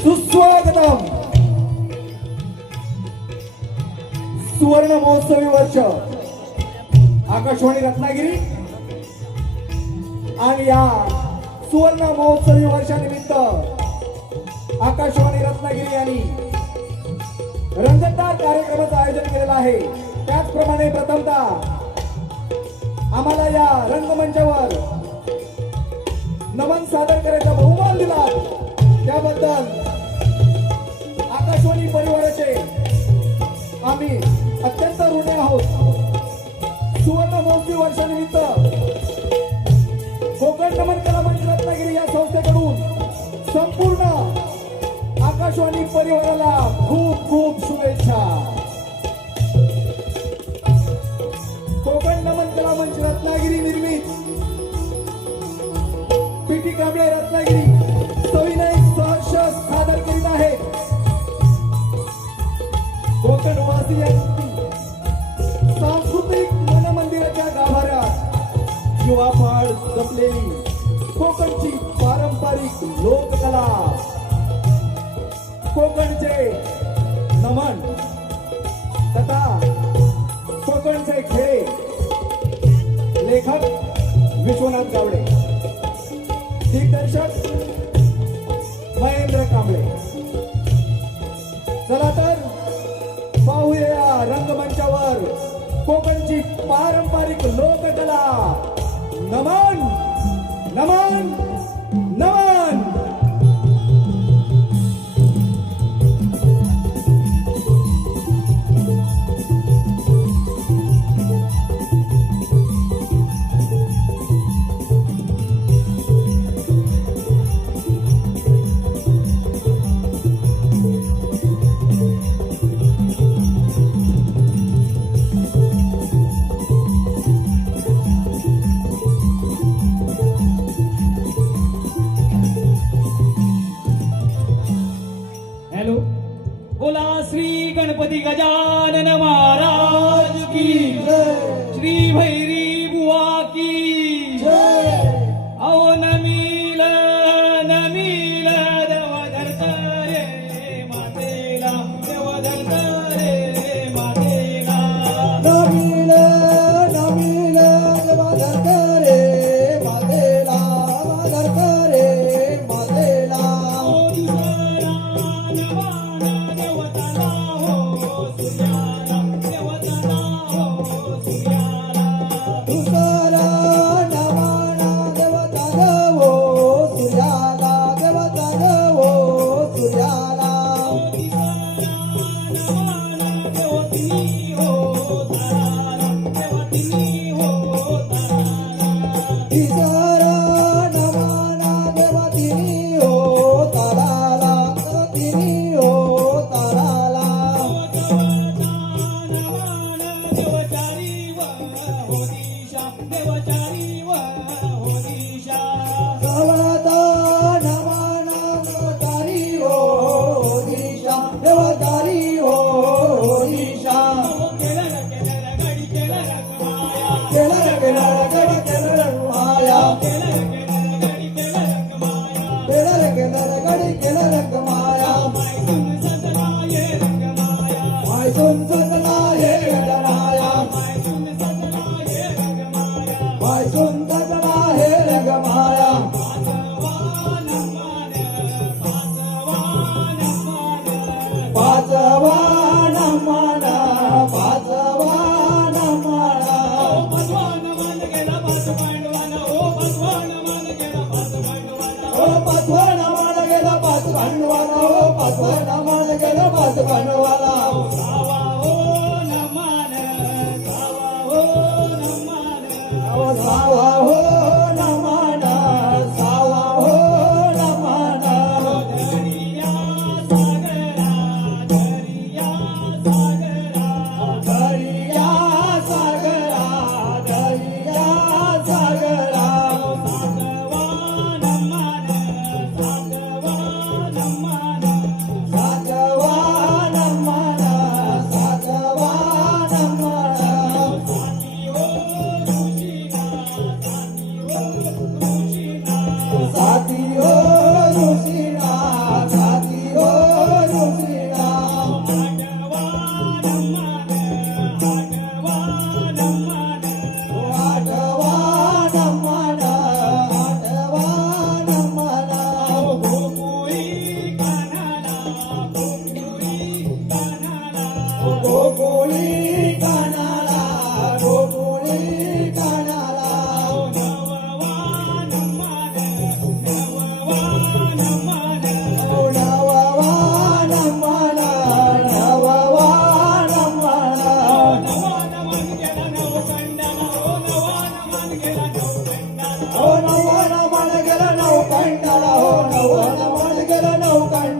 सुस्वागतम. सुवर्ण महोत्सवी वर्ष आकाशवाणी रत्नागिरी आणि या सुवर्ण महोत्सवी वर्षानिमित्त आकाशवाणी रत्नागिरी यांनी रंगतदार कार्यक्रमाचं आयोजन केलेलं आहे. त्याचप्रमाणे प्रथमतः आम्हाला या रंगमंचावर नमन सादर करायचा बहुमान दिला त्याबद्दल आकाशवाणी परिवाराचे आम्ही अत्यंत ऋणी आहोत. सुवर्ण महोत्सवी वर्षानिमित्त कोकण नमन कला मंच रत्नागिरी या संस्थेकडून संपूर्ण आकाशवाणी परिवाराला खूप खूप शुभेच्छा. कोकण नमन कला मंच रत्नागिरी निर्मित पीटी कांबळे रत्नागिरी सविनय सहर्ष सादर करीत आहे. कोकण वासियांची सांस्कृतिक मनमंदिराच्या गाभाऱ्यात जीवाफाळ जपलेली कोकणची पारंपरिक लोककला कोकणचे नमन तथा कोकणचे खेळ लेखक विश्वनाथ गावडे, दिग्दर्शक महेंद्र कांबळे. चला तर पाहूया रंगमंचावर कोकणची पारंपरिक लोककला. नमन नमन नमन. गणपती गजानन महाराज की जय. श्री भैरी बुवा की जय. अहो नमील नमील देव धरत रे मातेला, देव धरत रे मातेला. नमील नमील देव धरत रे मातेला, धरत रे मातेला. Namaste.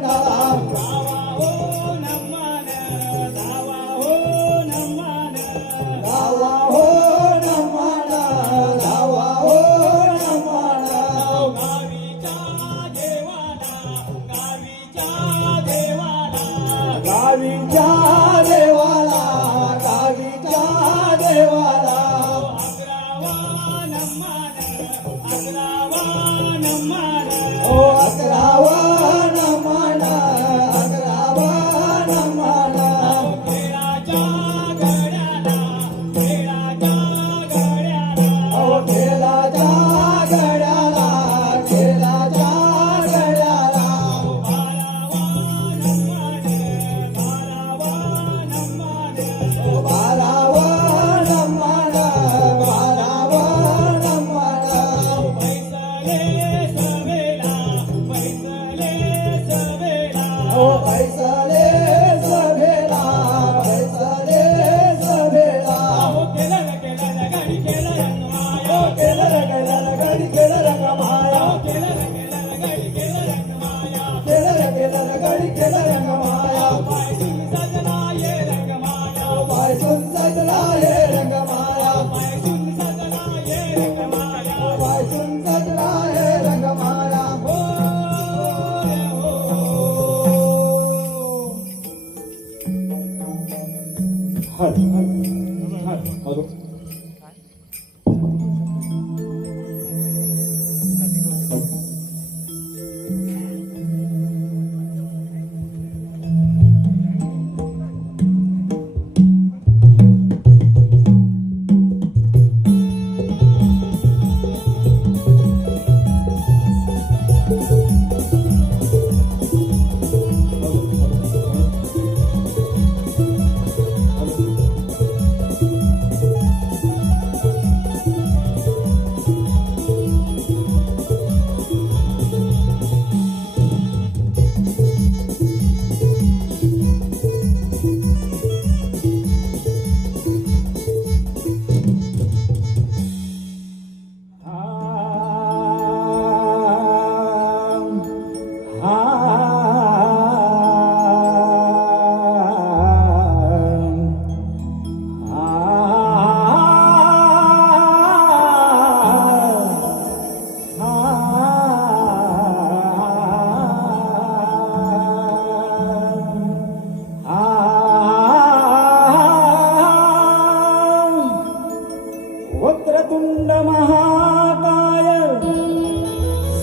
मंडळा धावा हो नमन धावा हो नमन धावा हो नमना धावा हो नमना गावीच्या देवाला गावीच्या देवाला गावीच्या देवाला गावीच्या देवाला अग्रावा नमन ओ अकरावन म्हणा अकरावन म्हणा खेळाच्या गड्याला खेळाच्या गड्याला ओ खेळाच्या गड्याला खेळाच्या गड्याला बारावन म्हणा बारावन म्हणा ओ पैसले सभेला पैसले सभेला ओ केलं रे केलं गडी केलं रंगमाया केलं रे केलं गडी केलं रंगमाया पायसून सजला ये रंगमाया पायसून सजला ये रंगमाया वक्रतुंड महाकाय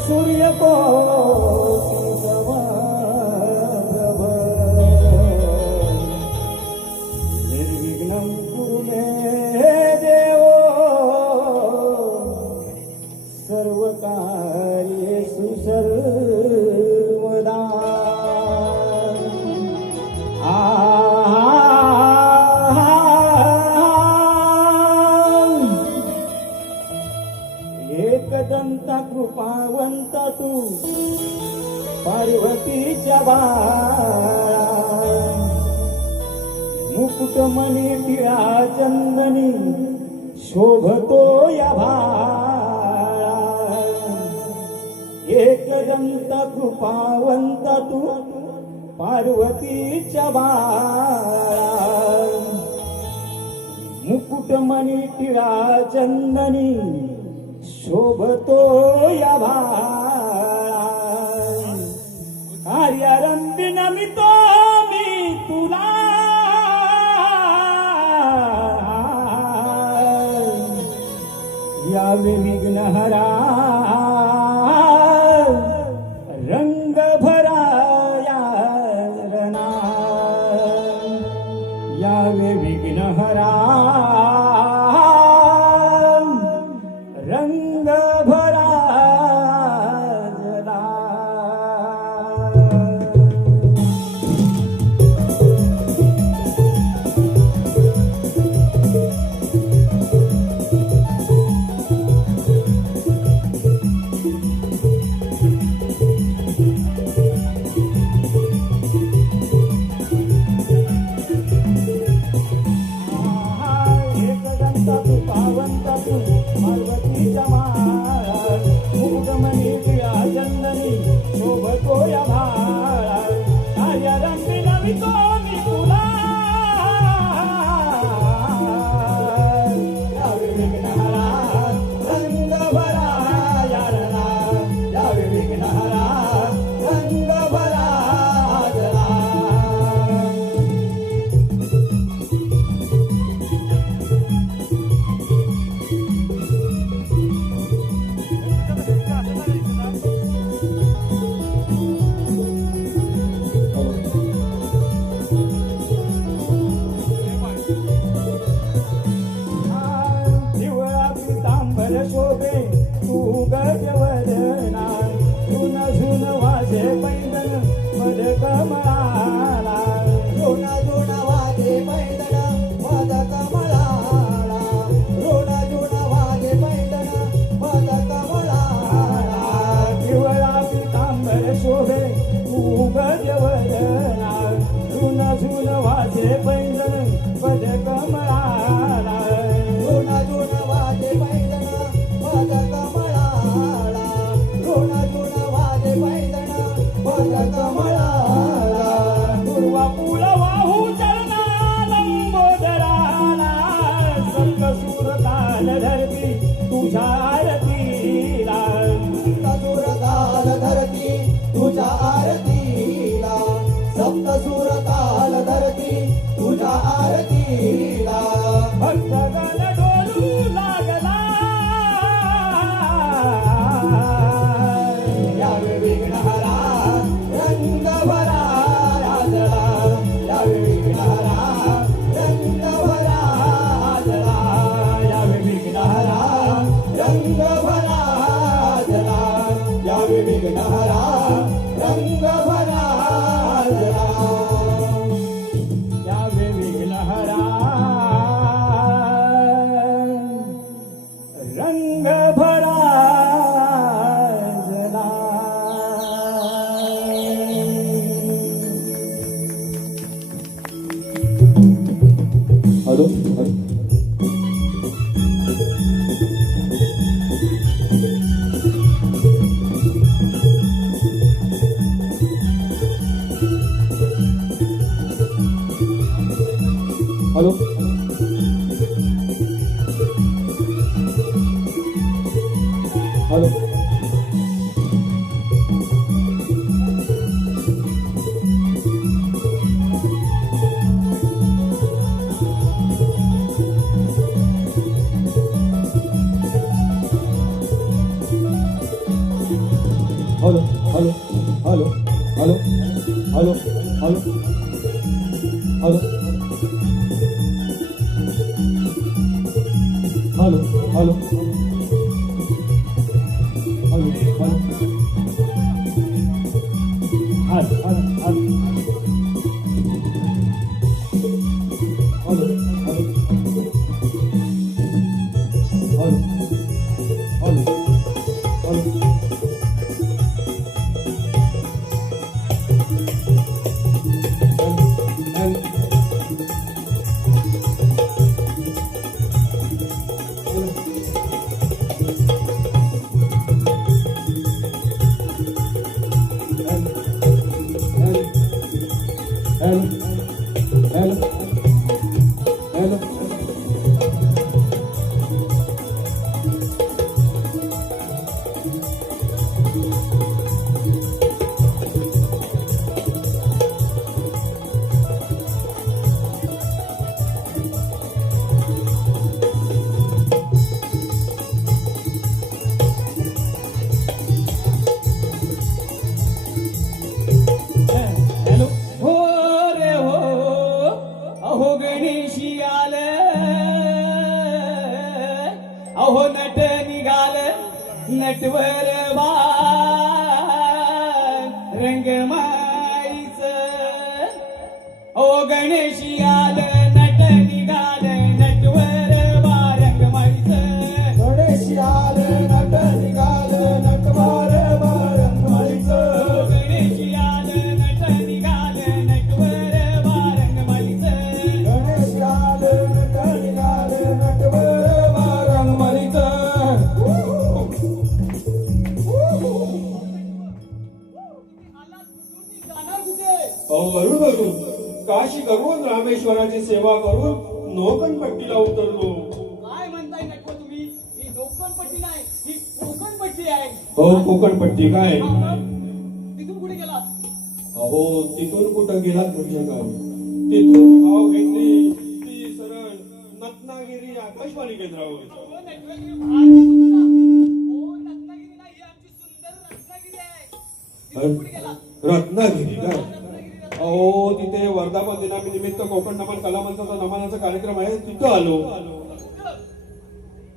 सूर्यकोटि समप्रभ निर्विघ्नं कुरु मे देव सर्वकार्येषु सर्वदा एकदंता कृपावंत तू पार्वतीच्या बाळा मुकुटमणी टिळा चंदनी शोभतो या भाळा एकदंत कृपावंत तू पार्वतीच्या बाळा मुकुटमणी टिळा चंदनी शोभतो या भाळा कार्यारंभी नमितो मी तुला यावे विघ्नहरा रंग भरा या रणा यावे विघ्नहरा रंग भरा जला झुन वाजे पैंजण पद कमळाला रोणा जुन वाजे पैंजण पद कमळाला रोणा जुन वाजे पैंजण पद कमळाला पूर्वा पुल वाहू चरणा लंबोदराला संत सूर काल धरती तुझ्या आरतीला सप्तसुर काल धरती तुझ्या आरतीला सप्तसुर काल धरती तुझ्या आरतीला भक्तगण डोलू लागला यावे विघ्नहरा रंग भरा राजला यावे विघ्नहरा रंग भरा राजला यावे विघ्नहरा रंग भरा राजला यावे विघ्नहरा रंग भरा राजला यावे विघ्नहरा रंग भरा जला hello hello hello hello hello hello hello hello hello hello hello hello hello hello हात हात हात hello hello hello hello hello hello हो रे हो अहो गणेशी आलं अहो नट निघाल नटवर रंगमाईच अहो गणेशी आलं नट निघाल नटवर रंगमाईच गणेश आल नट निघाल नटवार रंगमाईचं गणेशी आलं नट निघाल नटवर रंगमाईच गणेश आल नट निघाल नटवर रंगमाईचं अहो वरुण वरुण काशी करून रामेश्वराची सेवा करून नोकणपट्टीला उतरलो. काय म्हणताय नटव तुम्ही ही लोकणपट्टी नाही ही कोकणपट्टी आहे हो कोकणपट्टी काय तिथून कुठे गेला अहो तिथून कुठं गेलात म्हणजे काय तिथून भाव घेतली ती सरळ रत्नागिरी आकाशवाणी केंद्रावर. हो नटवेगिरी भारी तुमचा. हो रत्नागिरी नाही ही आमची सुंदर रत्नागिरी आहे तिथून कुठे गेला रत्नागिरी काय रत्नागिरी अहो तिथे वर्धापन दिनानिमित्त कोकण नमन कला मंचाचा नमनाचा कार्यक्रम आहे तिथं आलो.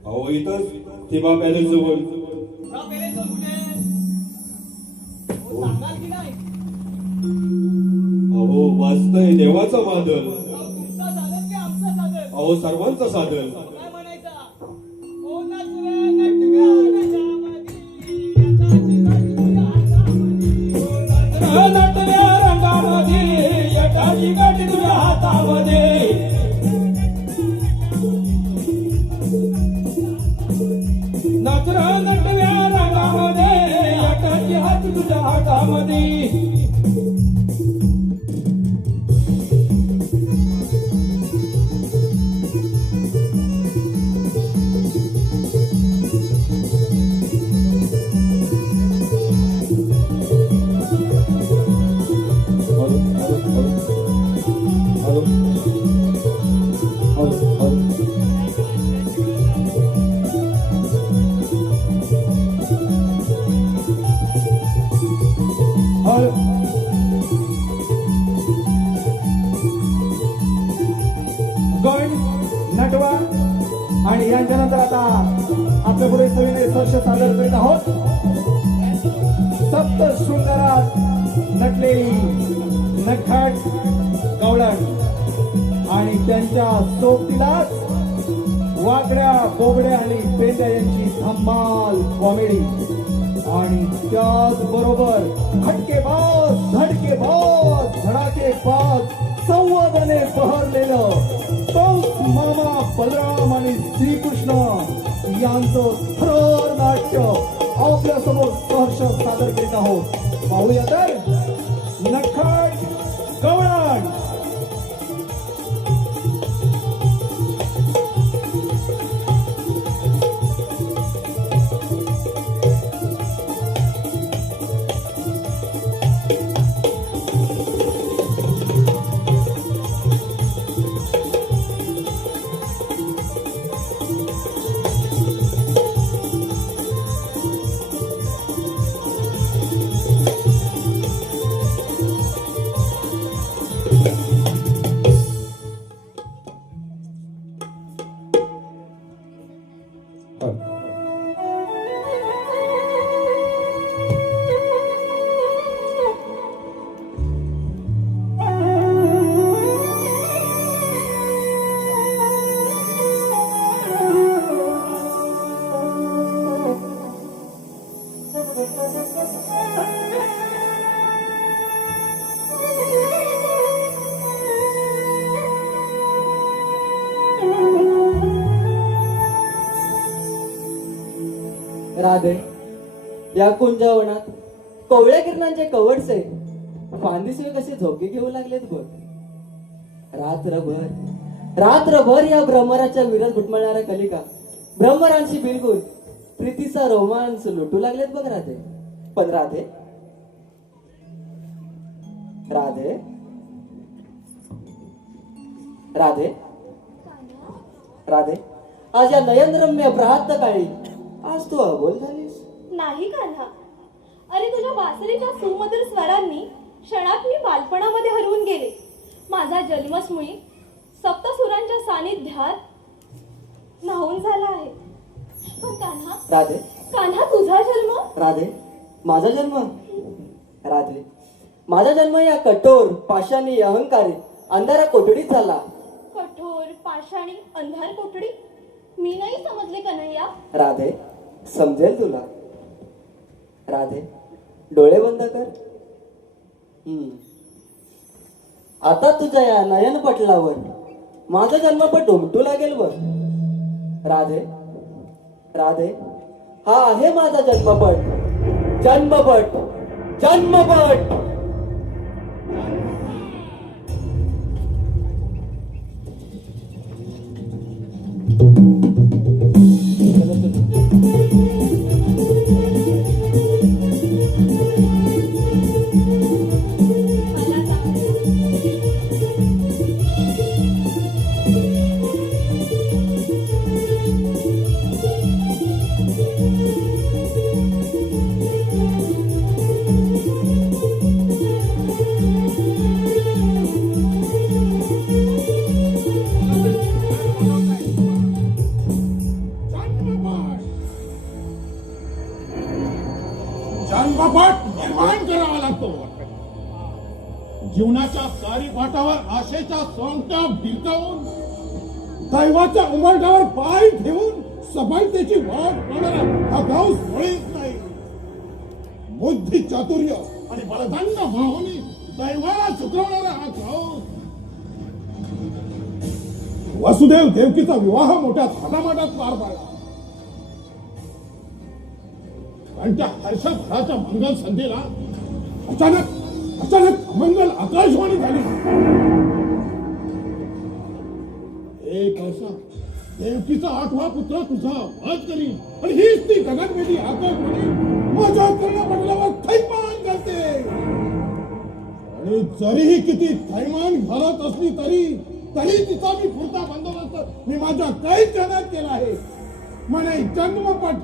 अहो इथं थिबा पॅलेस जवळ. हा पेरेस कुठे हो सांगाल की नाही अहो वाजतंय देवाचं वादळ. अहो, तुमचा साधन की आमचा साधन अहो सर्वांचं साधन. काय म्हणायचा ओ नटवे नटव्या रंगामधी याचा चिकट तुझ्या हातामधी. ओ नटव्या रंगामधी याचा चिकट यांच्यानंतर आता आपल्या पुढे सविनय स्पर्श सादर करीत आहोत. सप्त शृंगारात नटलेली नटखट गवळण आणि त्यांच्या सोबतीलाच वाकड्या बोबड्या आणि पेंड्या यांची धम्माल कॉमेडी आणि त्याचबरोबर खटकेबाज धडकेबाज धडाकेबाज संवादाने बहरलेलं कंस मामा बलराम आणि श्रीकृष्ण यांचं थर नाट्य आपल्या समोर सहर्ष सादर करीत आहोत. पाहूया तर नटखट गवळण. राधे, या कुंजावनात कोवळ्या किरणांचे कवडसे फांदीशिवाय कसे झोके घेऊ लागलेत बघ. रात्रभर या भ्रमराच्या विरत घुटमळणाऱ्या कलिका भ्रमरांशी बिलकुल प्रीतीचा रोमांस लुटू लागलेत बघ राधे. पण राधे राधे राधे राधे आज या नयनरम्य प्रहात काळी आज तू अबोल झालीस. नाही कान्हा, अरे तुझ्या बासरीच्या सुमधुर स्वरांनी क्षणात मी बालपणामध्ये हरवून गेले. माझा जन्मच मुळी सप्तसुरांच्या सानिध्यात न्हाऊन झाला आहे. पण कान्हा, राधे कान्हा तुझा जन्म? राधे माझा जन्म राधे माझा जन्म या कठोर पाषाणी अहंकारी अंधारा कोठडीत झाला. कठोर पाषाणी अंधार कोठडी? मी नाही समजले कन्हैया. राधे समजेल तुला. राधे डोळे बंद कर. आता तुझ्या या नयन पटलावर माझा जन्मपट उमटू लागेल बघ. राधे राधे हा आहे माझा जन्मपट. जन्मपट जन्मपट. जन्मपट निर्माण करावा लागतो. जीवनाच्या सारी पाटावर आशेच्या सोंगट्या भिरकावून दैवाच्या उंबरठ्यावर पाय ठेवून सफलतेची वाट पाहणारा हा गाव सोळीत नाही. बुद्धी चातुर्य आणि बलदंड भावनी दैवाला चुकवणारा हा गाव. वसुदेव देवकीचा विवाह मोठ्या थाटामाटात पार पाडला. आणि त्या हर्षभराच्या मंगल संध्येला अचानक अमंगल आकाशवाणी झाली. एक असा देवकीचा 8वा पुत्र तुझा वध करीन आणि हीच ती गगनवेदी आकाशवाणी माझ्या कर्णपटलावर थैमान घालते. आणि जरीही किती थैमान घालत असली तरी तिचा मी पुरता बंदोबस्त मी माझ्या काही जनात केला आहे. म्हणे जन्मपट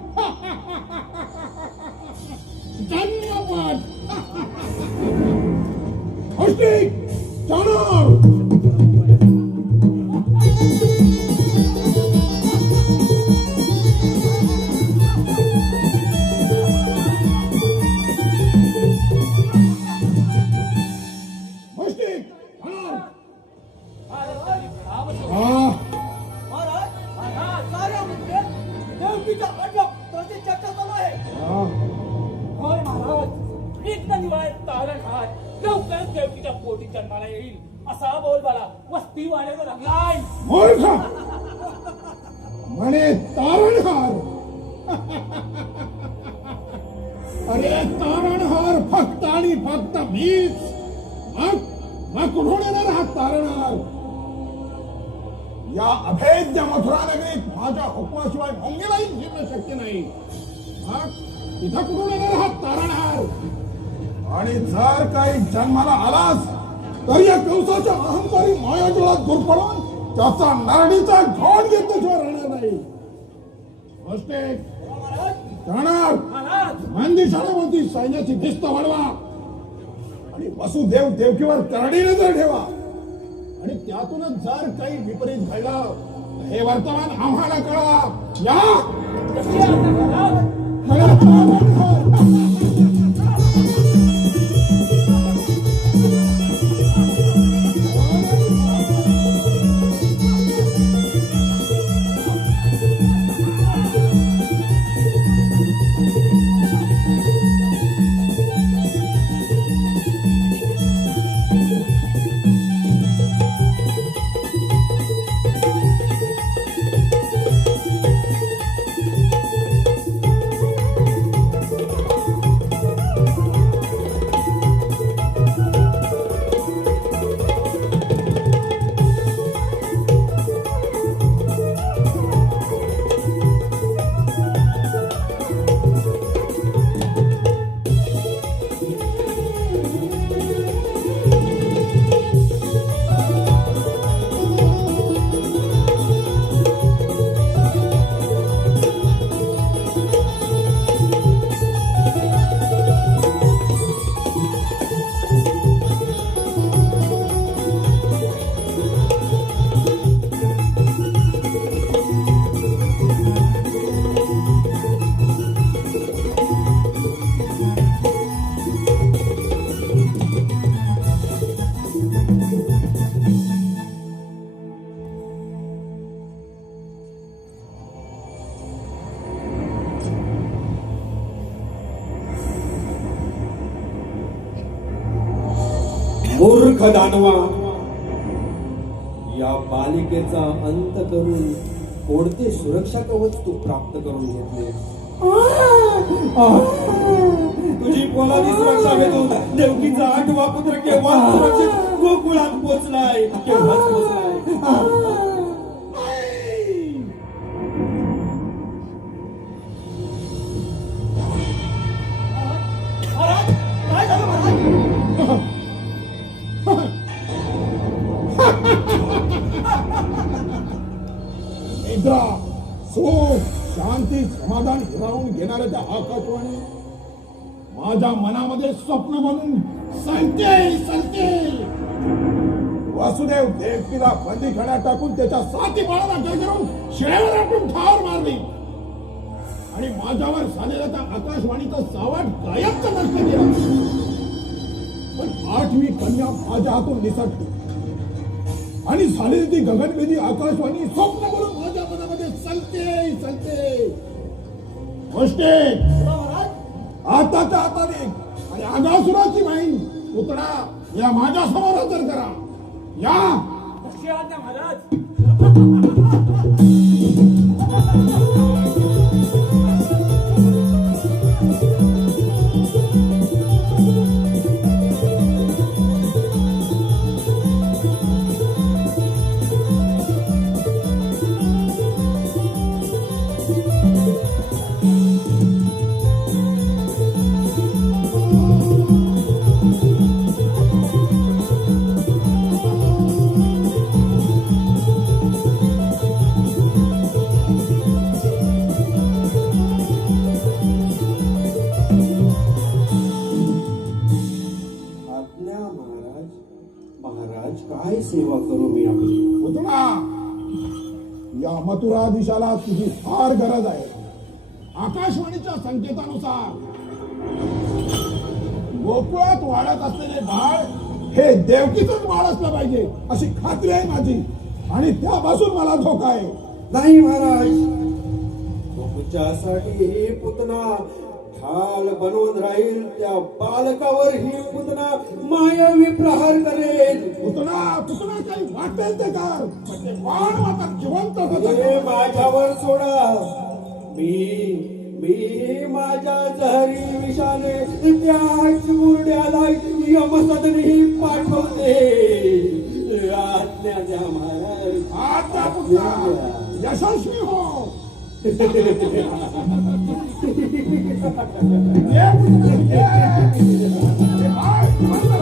जन्मपट हौष्टिक जाणार. देवकीच्या पोटी जन्माला येईल असा बोलबाला वस्ती वाढेवर लागलाय. मूर्ख म्हणे तारणहार. अरे तारणहार फक्त आणि फक्त मीच. मग कुठून येणार हा तारणहार? या अभेद्य मथुरा नगरीत माझ्या हुकमाशिवाय भोंगेलाही शिरणं शक्य नाही. मग इथं कुठून येणार हा तारणहार? आणि जर काही जन्माला आलास तर या कवसाच्या अहंकारी मायाजोळात दूर पडून त्याचा नारडीचा घोट घेतल्याशिवाय राहणार नाही. जाणार मंदिशाळेवरती सैन्याची भिस्त वाढवा आणि वसुदेव देवकीवर करडी नजर ठेवा. आणि त्यातूनच जर काही विपरीत घडलं हे वर्तमान आम्हाला कळवा. या कशी आज्ञा महाराज? मला तारणहार. मूर्ख दानवा, या बालिकेचा अंत करून कोणते सुरक्षा कवच तू प्राप्त करून घेतले? तुझी पोलादी सुरक्षा भेटून देवकीचा 8वा पुत्र केव्हा सुरक्षित गोकुळात पोचलाय, केव्हाच पोचलाय. महाराज काय झालं महाराज? निद्रा सुख शांती समाधान हिरावून घेणाऱ्या त्या आकाशवाणी माझ्या मनामध्ये स्वप्न बनून सांगते. वासुदेव देवकीला बंदीखान्यात टाकून त्याच्या 7 बाळांना गरगरून शिळेवर आपटून ठार मारली आणि माझ्यावर झालेला त्या आकाशवाणीचा सावट गायबचा नष्ट केला. पण 8वी कन्या माझ्या हातून निसटली आणि झालेली ती गगनभेदी आकाशवाणी स्वप्न म्हणून माझ्या मनामध्ये चालते. गोष्टी आताच्या हाताने आणि आगासुराची बहीण पुतळा या माझ्या समोर हजर करा. या कशी आज्ञा महाराज? काय सेवा करू मी आपली? पुतळा या मथुराधीशाला तुझी फार गरज आहे. आकाशवाणीच्या संकेतानुसार गोकुळात वाढत असलेले बाळ हे देवकीचंच बाळ असलं पाहिजे अशी खात्री आहे माझी आणि त्यापासून मला धोका आहे. नाही महाराज, तुमच्यासाठी हे पुतना ढाल बनवून राहील त्या बालकावर ही पुतना मायावी प्रहार करेल. पुतणा पुतणा काही वाटेल ते कर, पण ते बाण मात्र जिवंत होत हे माझ्यावर सोडा. मी माझ्या जहरी विषाने त्याच मुरड्याला यमसदनी पाठवते. आज्ञा द्या महाराज. आता पुतणा यशस्वी हो. ये पुतणा, ये. बाण जिवंत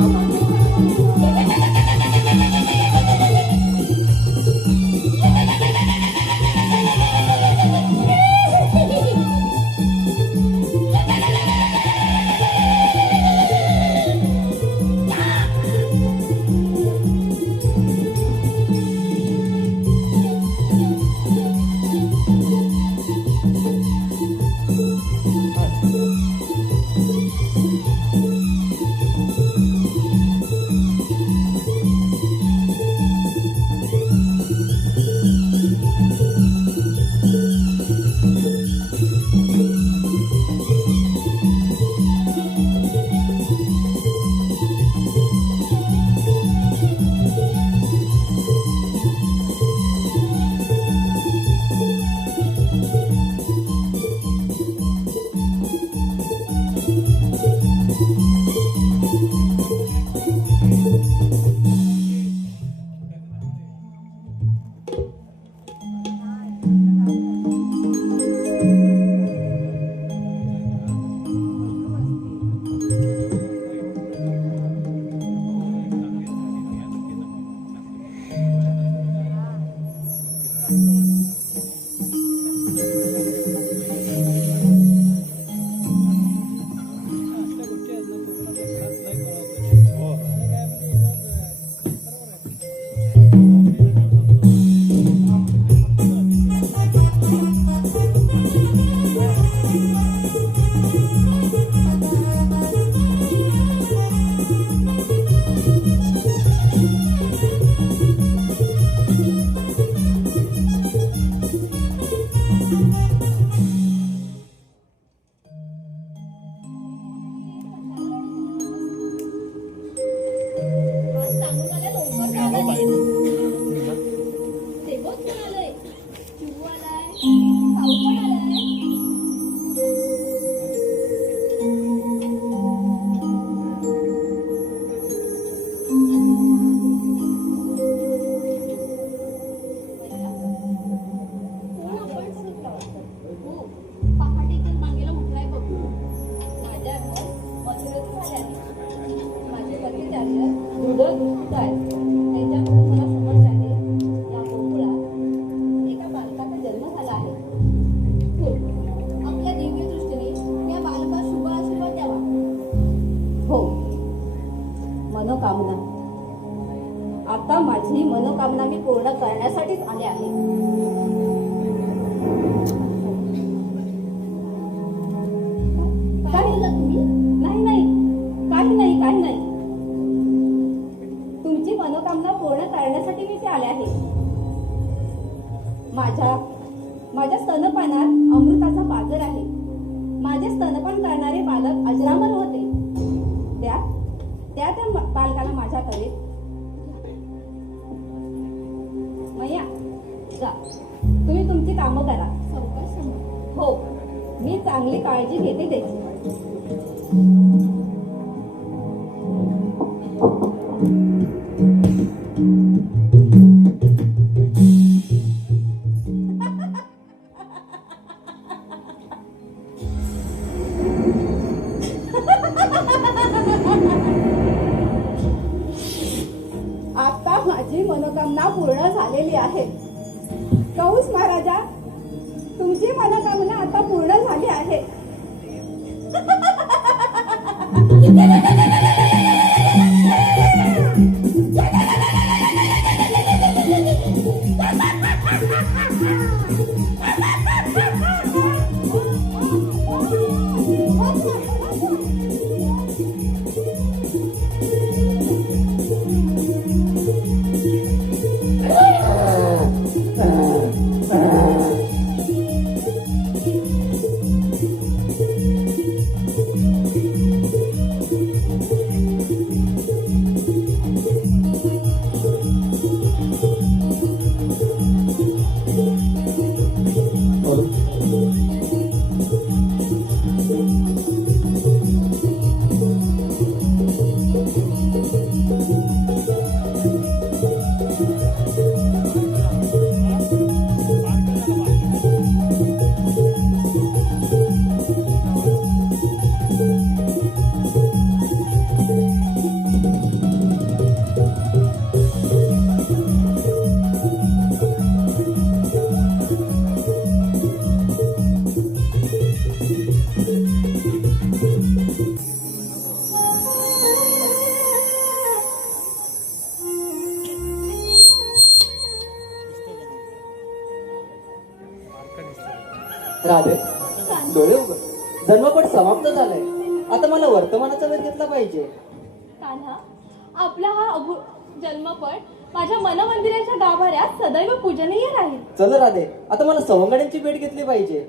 होत. मनोकामना. आता माझी मनोकामना मी पूर्ण करण्यासाठीच आले आहे. काय बोलला तुम्ही? नाही नाही, काही नाही, काही नाही. तुमची मनोकामना पूर्ण करण्यासाठी मी इथे आले आहे. माझ्या स्तनपानात अमृताचा पाझर आहे. माझे स्तनपान करणारे बालक अजरामर होते. त्या बालकाला माझ्याकडे मैया जा, तुम्ही तुमची कामं करा. हो, मी चांगली काळजी घेते त्याची. आता माझी मनोकामना पूर्ण झालेली आहे. कौस महाराजा, तुमची मनोकामना आता पूर्ण झाली आहे. राधे डोळे उघड. जन्मपट समाप्त झालाय. आता मला वर्तमानाचा वेध घेतला पाहिजे. कान्हा, आपला हा जन्मपट माझ्या मनमंदिराच्या गाभाऱ्यात सदैव पूजनीय राहील. चल राधे, आता मला सवंगड्यांची भेट घेतली पाहिजे.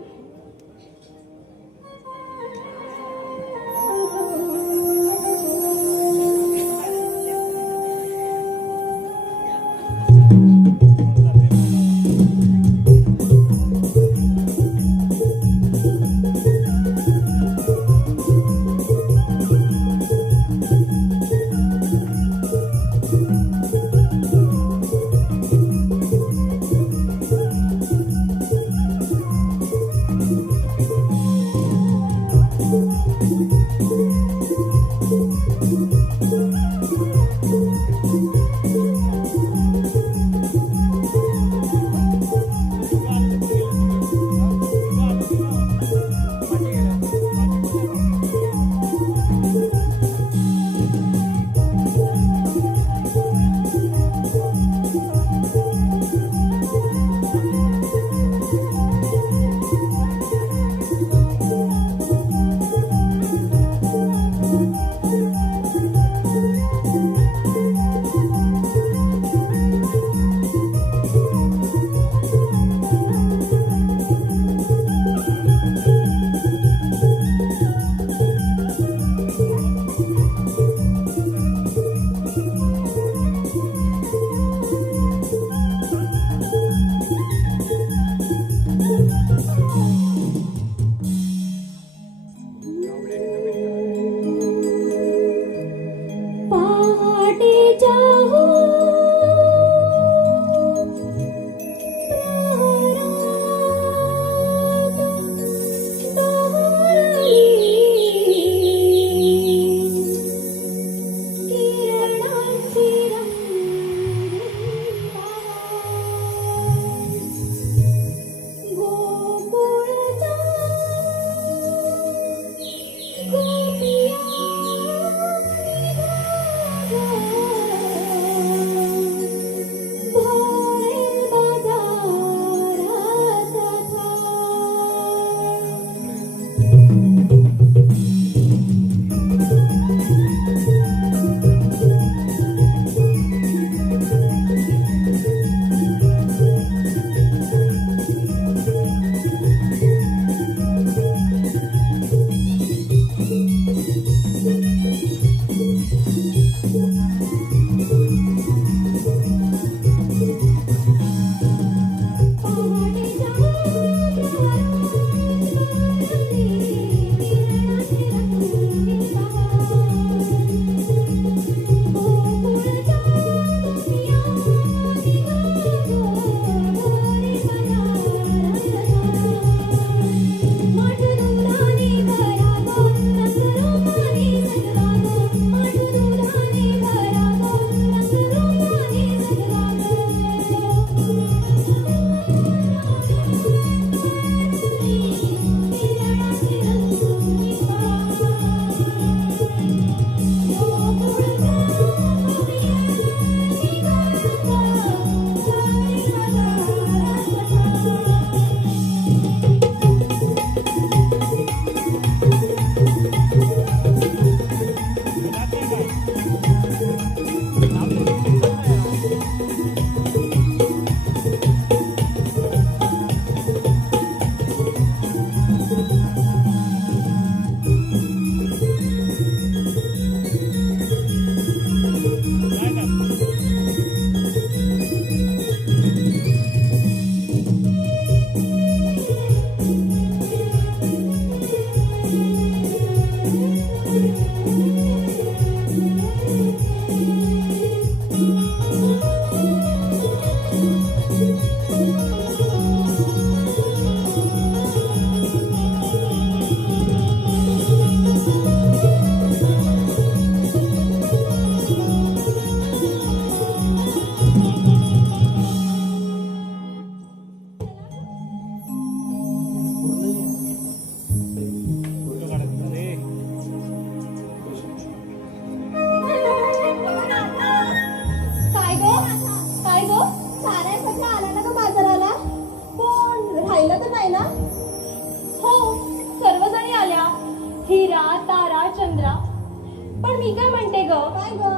काय ग?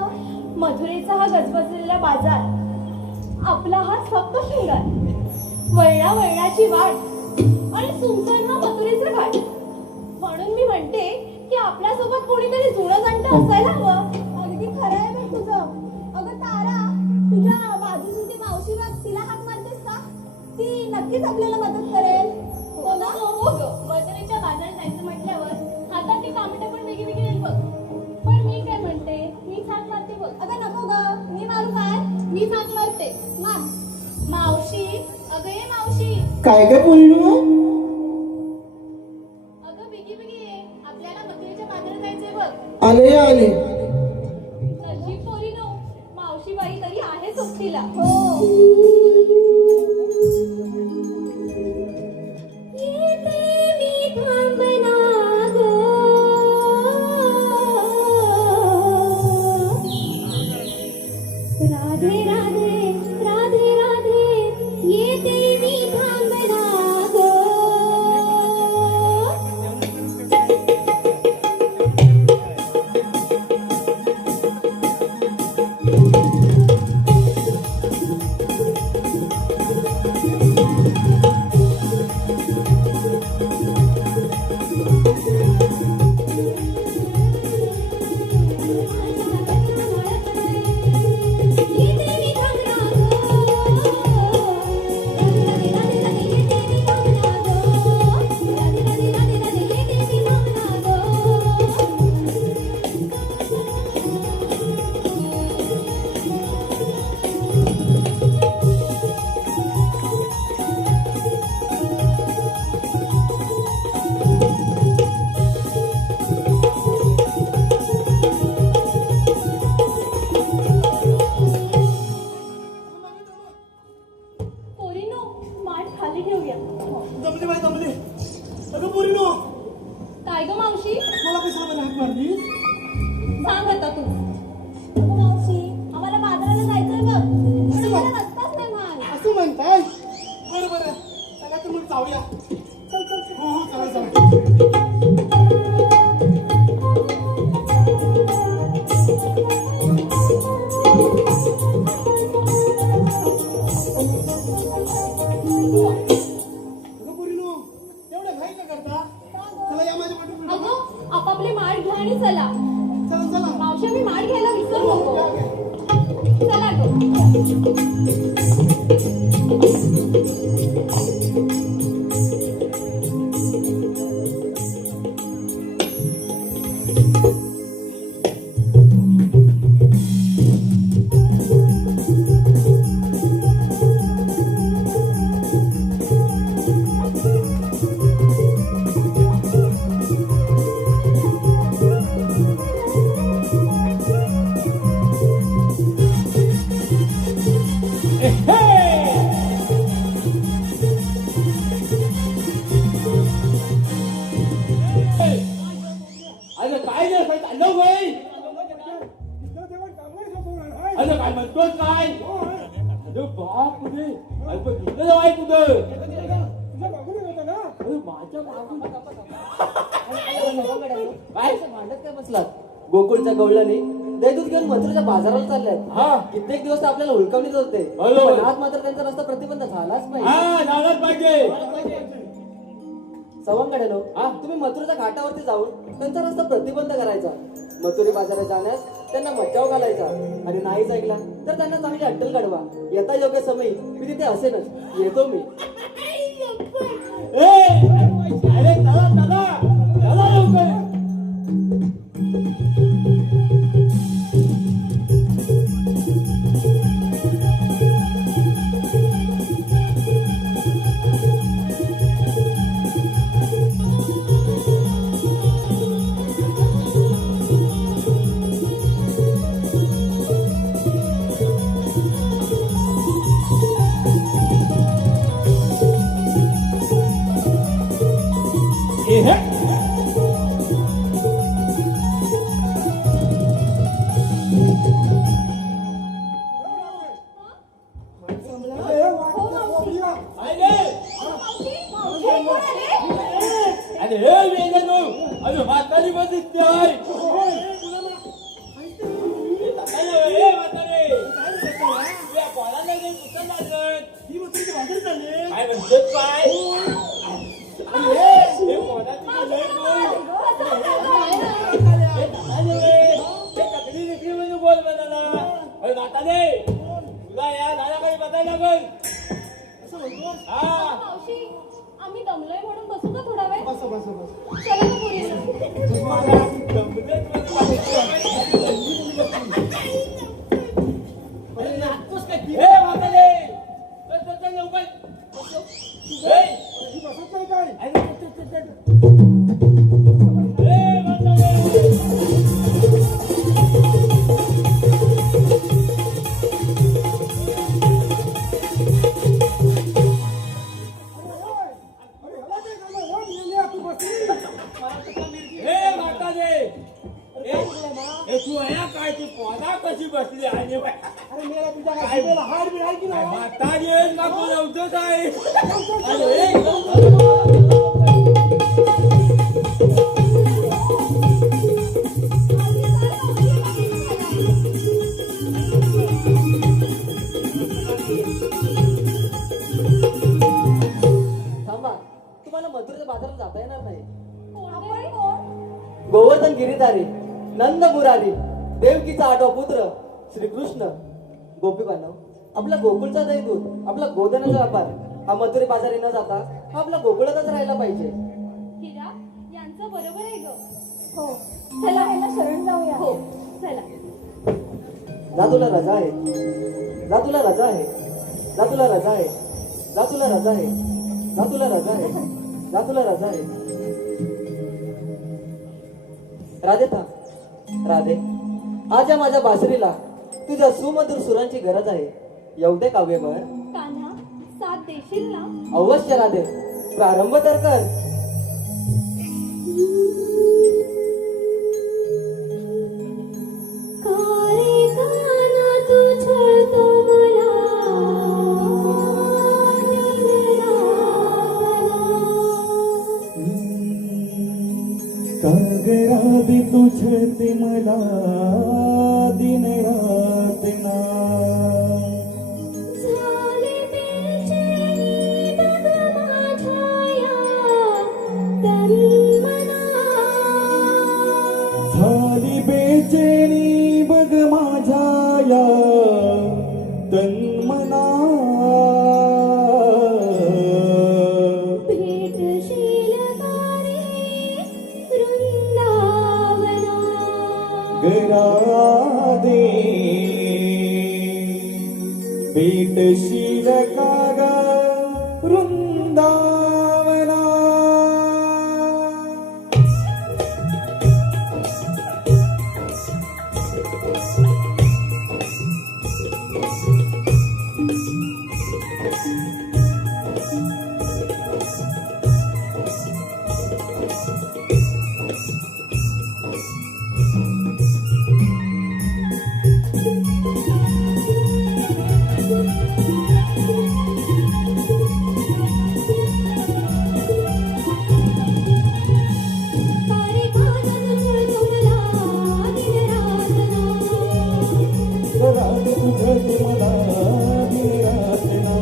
मथुरेचा हा गजबजलेला बाजार, आपला हा सप्तशृंगार, वळणा वळणाची वाट आणि सुमसन हा मथुरेचा घाट. म्हणून मी म्हणते की आपल्यासोबत कोणीतरी जुळं जाणतं असायला हवं. अगदी खरं आहे बघ तुझं. अगं तारा, तुझ्या बाजूची ती मावशी बघ, तिला हाक मारतेस का? ती नक्कीच आपल्याला मदत करेल. हो ना? हो ग. मथुरेच्या बाजारात जायचं म्हटल्यावर हातात ती कामं पण वेगळी वेगळी येईल बघ. पण मी काय म्हणते, मी हाक मारते बघ. अगं नको ग, मी मारू काय? मी हाक मारते. मार. मावशी, अगं ये मावशी. काय काय बोललो? अगं बिगी बिगी ये, आपल्याला मथुरेच्या बाजारात जायचंय बघ. आले आले. नशीब पोरीनो, मावशीबाई तरी आहे सोबतीला. हो. येते मी थांबना ग. राधे राधे राधे राधे, येते मी थांबना ग. पोरीनो, माठ खाली ठेवूया. जमली बाई जमली. अगं पोरीनो, काय ग मावशी? मला कशाला हाक मारली? सांग आता तू. अगं मावशी, आम्हाला बाजाराला जायचंय बघ. आम्हाला रस्ताच नाही माल. असं म्हणताय? बरं बरं, चला तर मग जाऊया. हो हो, चला चला. अगं पोरीनो, एवढं घाई का करता? चला या माझ्या पाठीमागे. अगं, आपापले माठ घ्या आणि चला. चला चला. मावशी, मी माठ घ्यायला विसरू नको. चला ग. अरे काय रे काय चाललं बाई? अरे काय म्हणतोस काय? अरे बाप रे, अरे पण इकडे जावाय कुठं? अरे माझ्या मागून काय भांडत काय बसलात? गोकुळच्या गवळणी दैदूत घेऊन मथुरेच्या बाजाराला चालल्यात. हा. कित्येक दिवस तर आपल्याला हुलकावणीच होते, बरोबर. पण आज मात्र त्यांचा रस्ता प्रतिबंध झालाच पाहिजे. हा झालाच पाहिजे. सवंगड्यानो, तुम्ही मथुरेच्या घाटावरती जाऊन त्यांचा रस्ता प्रतिबंध करायचा. मथुरे बाजारात जाण्यास त्यांना मज्जाव घालायचा आणि नाहीच ऐकला तर त्यांना चांगली अट्टल काढवा. येता योग्य समय मी तिथे असेनच. येतो मी. अरे चला चला चला लवकर. अरे हे वेगळं अरे म्हातारी मध्ये काय म्हातारे तुला या झाडाकडे बसायला लागल. हा मावशी आम्ही दमलोय म्हणून बसू का थोडा वेळ बस बस बस चला ना पुरीला तुम्हाला गमलंच म्हणजे हे म्हातारे चल, चल, चल, लवकर. हे, बसत नाही काय हे, म्हातारे. अरे ह्याला काय झालं हो मेल्या तू बसली हे म्हातारे हे तू या काय ती पोदा कशी बसली आहे बाई? अरे मेला तुझ्या काय हाड बी आहे की नाही म्हातारी आहेस का तू नव्हतं काय थांबा, तुम्हाला मथुरेच्या बाजारात जाता येणार नाही. आपण कोण गोवर्धन गिरीधारी, नंद मुरारी, देवकीचा आठवा पुत्र श्रीकृष्ण. गोपीबांधव, आपला गोकुळचा दैदूत, आपला गोधनाचा व्यापार हा मथुरे बाजारी न जाता हा आपला गोकुळातच राहायला पाहिजे. हिरा यांचं बरोबर आहे ग हो चला ह्याला शरण जाऊया हो चला जा तुला रजा आहे, जा तुला रजा आहे, जा तुला रजा आहे, जा तुला रजा आहे, जा तुला रजा आहे, जा तुला रजा आहे. राधे थांब, राधे आज या माझ्या बासरीला तुझ्या सुमधुर सुरांची गरज आहे. येऊ दे काव्यभर. कान्हा साथ देशील ना अवश्य राधे, प्रारंभ तर कर. कारे काना तुझतो मला कागरादी तुझे ते मला दिन रात ना झाले बेचैनी बघ माझ्या तन्मना झाली बेचैनी बघ माझ्या या तन्मना भेटशील कारे वृंदावना गरादे भेटशील काग वृंदावना. कारे काना तुझतो मला दिन रातना गरादे तुझं ते मला दिन रात ना.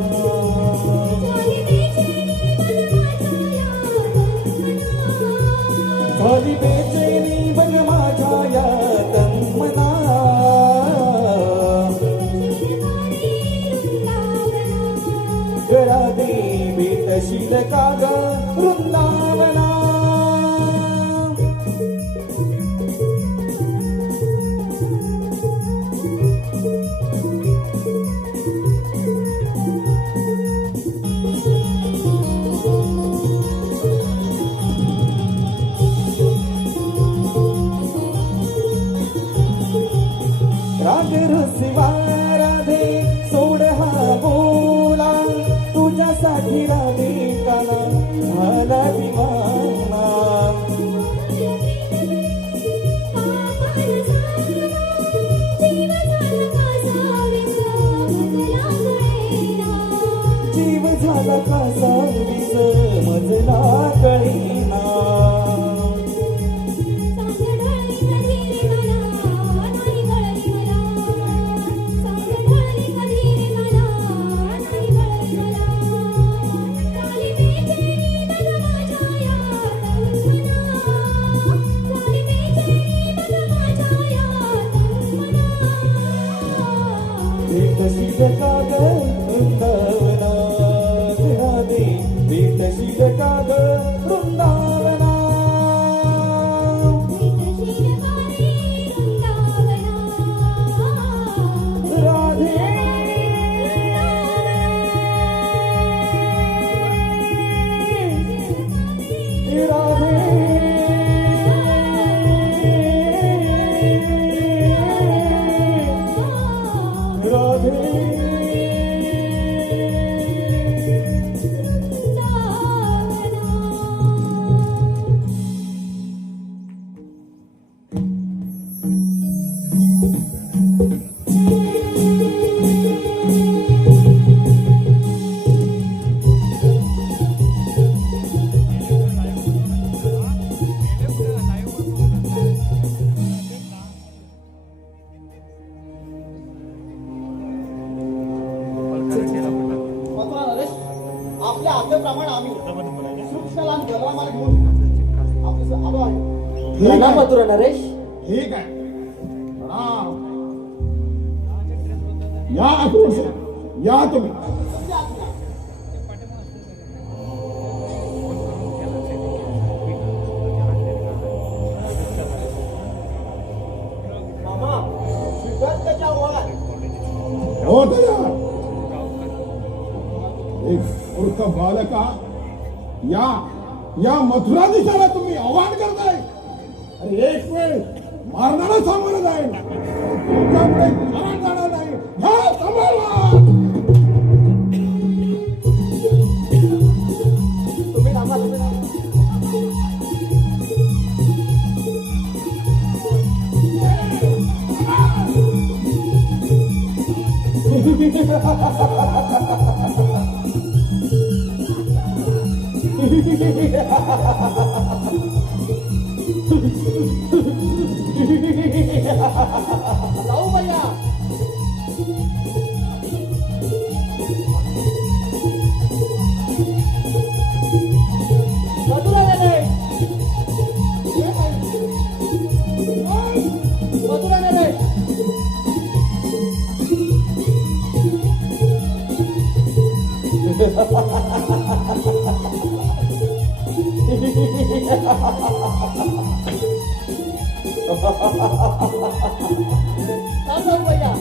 झाली बेचैनी बघ माझ्या तन्मना झाली बेचैनी बघ माझ्या या तन्मना. गरादे भेटशील काग वृंदावना. राग रसिवा राधे सोड हा बोला तुझ्यासाठी राधे काना झाला दिवाना. जीव झाला कसा विस मजला कळीना. भेटशील का ग वृंदावना राधे भेटशील का ग वृंदावना राधे आपल्या आज्ञेप्रमाणे आम्ही सूक्ष्मला आणि जलरामाला घेऊन आपलं आलो आहे. प्रणाम मथुरा नरेश. ठीक आहे. प्रणाम. या आक्रोश या तुम्ही. मामा सिद्धार्थच्या वर हो तयार. एक मूर्ख बालका या मथुरा दिशाला तुम्ही आव्हान करताय. अरे एक वेळ मारणारा सामोरं जाईल तुमच्यापुढे घरात जाणार नाही. ह्या सांभाळा. तुम्ही थांबा, तुम्ही थांबा. जाऊ भैया. मथुरा नरेश. मथुरा नरेश. थांब जाऊ भैया.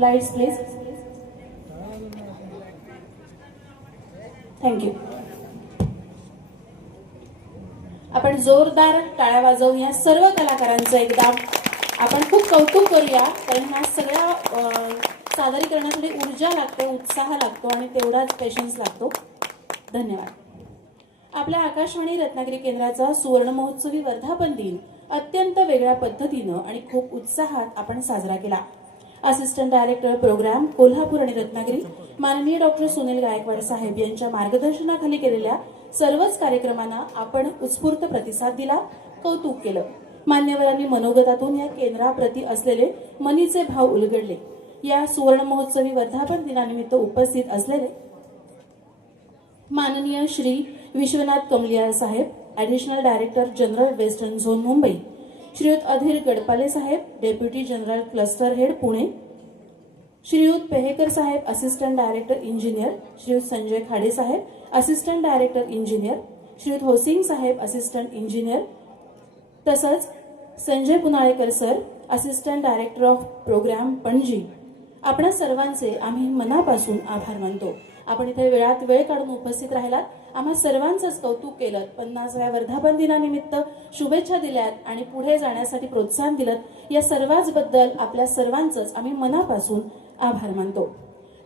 Lights please. थँक्यू. आपण जोरदार टाळ्या वाजवून या सर्व कलाकारांचं एकदा आपण खूप कौतुक करूया. कारण ह्या सगळ्या सादरीकरणासाठी ऊर्जा लागते, उत्साह लागतो आणि तेवढाच पेशन्स लागतो. धन्यवाद. आपल्या आकाशवाणी रत्नागिरी केंद्राचा सुवर्ण महोत्सवी वर्धापन दिन अत्यंत वेगळ्या पद्धतीनं आणि खूप उत्साहात आपण साजरा केला. असिस्टंट डायरेक्टर प्रोग्राम कोल्हापूर आणि रत्नागिरी माननीय डॉक्टर सुनील गायकवाड साहेब यांच्या मार्गदर्शनाखाली केलेल्या सर्वच कार्यक्रमांना आपण उत्स्फूर्त प्रतिसाद दिला, कौतुक केलं. मान्यवरांनी मनोगतातून या केंद्राप्रती असलेले मनीचे भाव उलगडले. या सुवर्ण महोत्सवी वर्धापन दिनानिमित्त उपस्थित असलेले माननीय Shri Vishwanath Kamaliyar Saheb, additional director general western zone Mumbai, Shriyut Adhir Gadpale Saheb, deputy general cluster head Pune, Shriyut Pehekar Saheb, assistant director engineer, Shriyut Sanjay Khade Saheb, assistant director engineer, Shriyut Hosing Saheb, assistant engineer, तसंच Sanjay Punalekar sir, assistant director of program Panaji. आपणा सर्वांचे आम्ही मनापासून आभार मानतो. आपण इथे वेळात वेळ काढून उपस्थित राहिलात आम्हा सर्वांचंच कौतुक केलं, 50व्या वर्धापन दिनानिमित्त शुभेच्छा दिल्यात आणि पुढे जाण्यासाठी प्रोत्साहन दिलं, या सर्वांच बद्दल आपल्या सर्वांचंच आम्ही मनापासून आभार मानतो.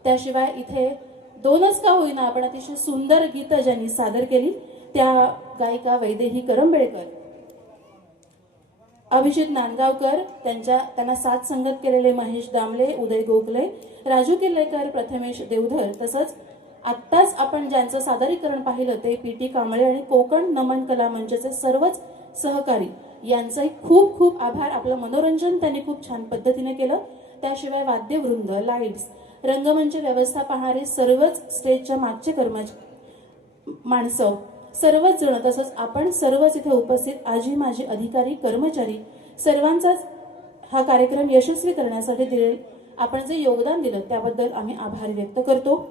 त्याशिवाय इथे दोनच का होईना आपण अतिशय सुंदर गीतं ज्यांनी सादर केली त्या गायिका वैदेही करंबेळकर, अभिजित नांदगावकर, त्यांना साथ संगत केलेले महेश दामले, उदय गोखले, राजू किल्लेकर, प्रथमेश देवधर, तसंच आत्ताच आपण ज्यांचं सादरीकरण पाहिलं ते पी.टी. कांबळे आणि कोकण नमन कला मंचचे सर्वच सहकारी, यांचाही खूप खूप आभार. आपलं मनोरंजन त्यांनी खूप छान पद्धतीने केलं. त्याशिवाय वाद्यवृंद, लाईट्स, रंगमंच व्यवस्था पाहणारे सर्वच स्टेजच्या मागचे माणसं, सर्वच जण, तसंच आपण सर्वच इथे उपस्थित आजी माजी अधिकारी कर्मचारी सर्वांचाच हा कार्यक्रम यशस्वी करण्यासाठी आपण जे योगदान दिलं त्याबद्दल आम्ही आभार व्यक्त करतो.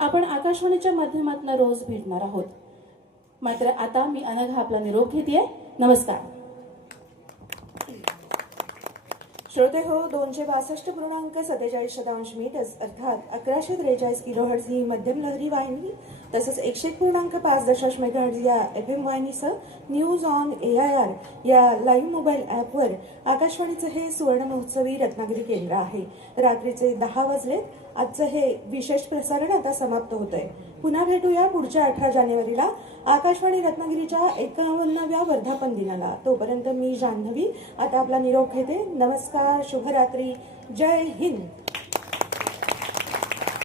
आपण आकाशवाणीच्या माध्यमातून रोज भेटणार आहोत, मात्र आता मी अनघा आपला निरोप घेतेय. नमस्कार. श्रोते हो, 262.47 मीटर्स अर्थात 1143 किलोहर्ट्झ ही मध्यम लहरी वाहिनी तसंच 101.5 मेगाहर्ट्झ या FM वाहिनीसह न्यूज ऑन AIR या लाईव्ह मोबाईल ॲपवर आकाशवाणीचं हे सुवर्ण महोत्सवी रत्नागिरी केंद्र आहे. रात्रीचे 10 वाजलेत. आजचं हे विशेष प्रसारण आता समाप्त होतंय. पुन्हा भेटूया पुढच्या 18 जानेवारीला आकाशवाणी रत्नागिरीच्या 51व्या वर्धापन दिनाला. तोपर्यंत मी जान्हवी आता आपला निरोप घेते. नमस्कार, शुभरात्री, जय हिंद.